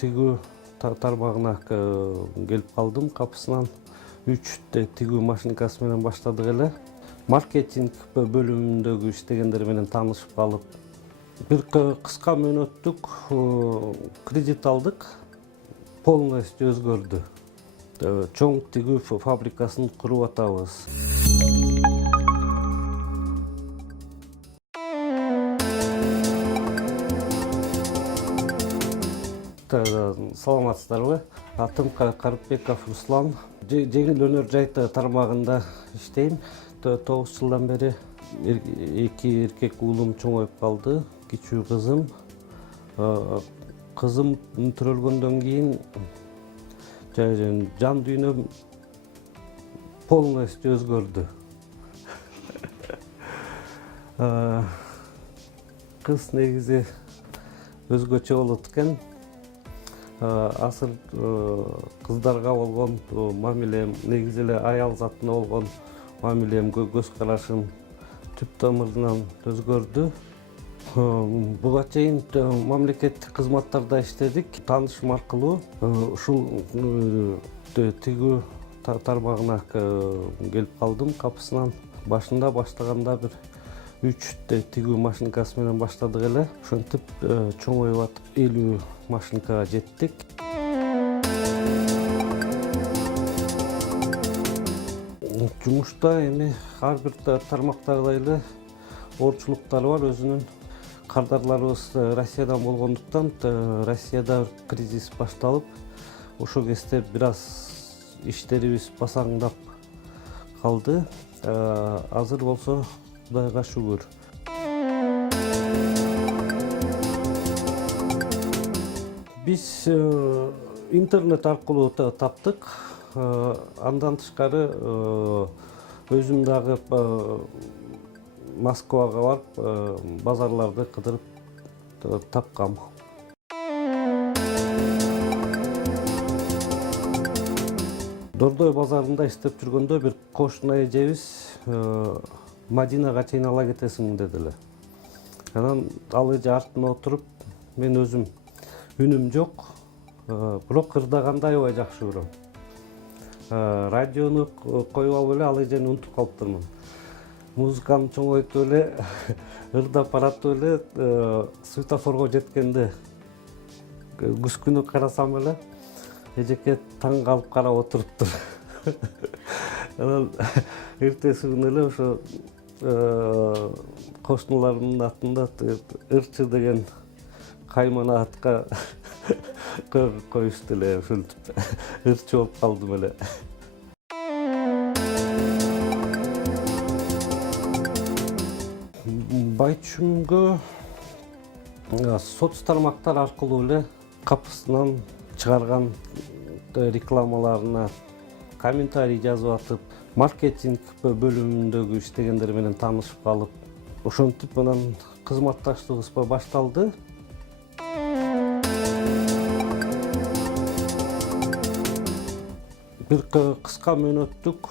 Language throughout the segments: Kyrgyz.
тигүү тармагына келип калдым капысынан. 3 тигүү машинкасы менен баштадык эле. Маркетинг бөлүмүндөгү иштегендер менен таанышып калып, бир кыска мөөнөттүк кредит алдык. Полностью өзгөрдү. Чоң тигүү фабрикасын куруп атабыз. Саламатсыздарбы? Атым Карыпбеков Руслан. Жеңил өнөр жайыт тармагында иштейм. 9 жылдан бери 2 эркек уулум чоңоюп калды. Кичүү кызым. Кызым төрөлгөндөн кийин жан дүйнөм полностью өзгөрдү. Кыз негизи өзгөчө болот экен. Азыр кыздарга болгон мамилем, негизи эле аял затына болгон мамилем, көз карашым түп тамырынан өзгөрдү. Буга чейин мамлекеттик кызматтарда иштедик. Таанышым аркылуу ушул тигүү тармагына келип калдым капысынан. Башында баштаганда бир 3 тигүү машинкасы менен баштадык эле. Ошентип чоңоюп атып 50 машинкага жеттик. Жумушта эми ар бир тармактагыдай эле оорчулуктары бар. Өзүнүн кардарларыбыз Россиядан болгондуктан, Россияда кризис башталып, ошол кезде бир аз иштерибиз басаңдап калды. Азыр болсо Кудайга шүгүр. Биз интернет аркылуу таптык. Андан тышкары өзүм дагы Москвага барып, базарларды кыдырып тапкам. Дордой базарында иштеп жүргөндө бир кошуна эжебиз Мадинага чейин ала кетесиң дедиле. Анан ал эже артына отуруп, мен өзүм үнүм жок, бирок ырдаганды аябай жакшы көрөм. Радиону коюп алып эле ал эжени унутуп калыптырмын. Музыканы чоңойтуп эле, ырдап баратып эле, светофорго жеткенде күскүнү карасам эле, эжеке таң калып карап отуруптур. Анан эртеси күнү эле ошо кошуналарымдын атында ырчы деген каймана атка коюшту эле, ошентип ырчы болуп калдым эле. Байчүмгө соц тармактар аркылуу эле капысынан чыгарган рекламаларына комментарий жазып атып, маркетинг бөлүмүндөгү иштегендер менен таанышып калып, ошентип анан кызматташтыгыбыз башталды. Бир кыска мөөнөттүк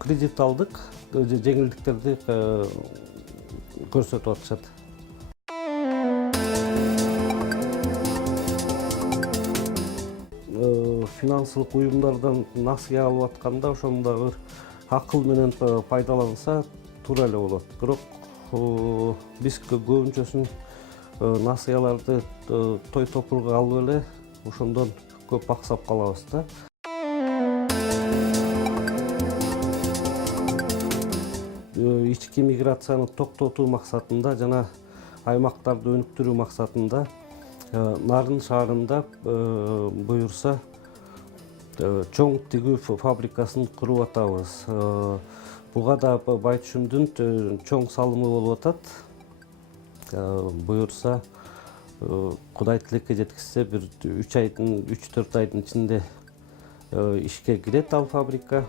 кредит алдык, жеңилдиктерди көрсөтүп атышат. Финансылык уюмдардан насыя алып атканда ошондагы акыл менен пайдаланса туура эле болот. Бирок биз көбүнчөсүн насыяларды той топурга алып эле ошондон көп аксап калабыз да. Ички миграцияны токтотуу максатында жана аймактарды өнүктүрүү максатында Нарын шаарында буюрса чоң тигүү фабрикасын куруп атабыз. Буга да Байчүмдүн чоң салымы болуп атат. Буюрса Кудай тилекке жеткизсе бир 3-4 айдын ичинде ишке кирет ал фабрика.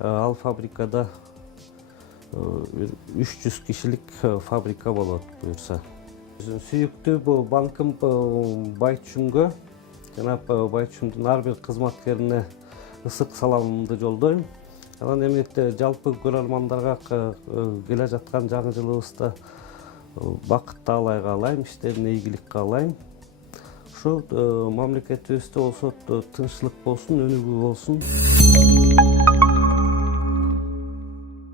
Ал фабрикада 300 кишилик фабрика болот буюрса. Сүйүктүү банкым Байчүмгө жана Байчүмдүн ар бир кызматкерине ысык саламымды жолдойм. Анан эми жалпы көрөрмандарга келе жаткан жаңы жылыбызда бакыт таалай каалайм, иштерине ийгилик каалайм. ушу мамлекетибизде болсо тынччылык болсун, өнүгүү болсун.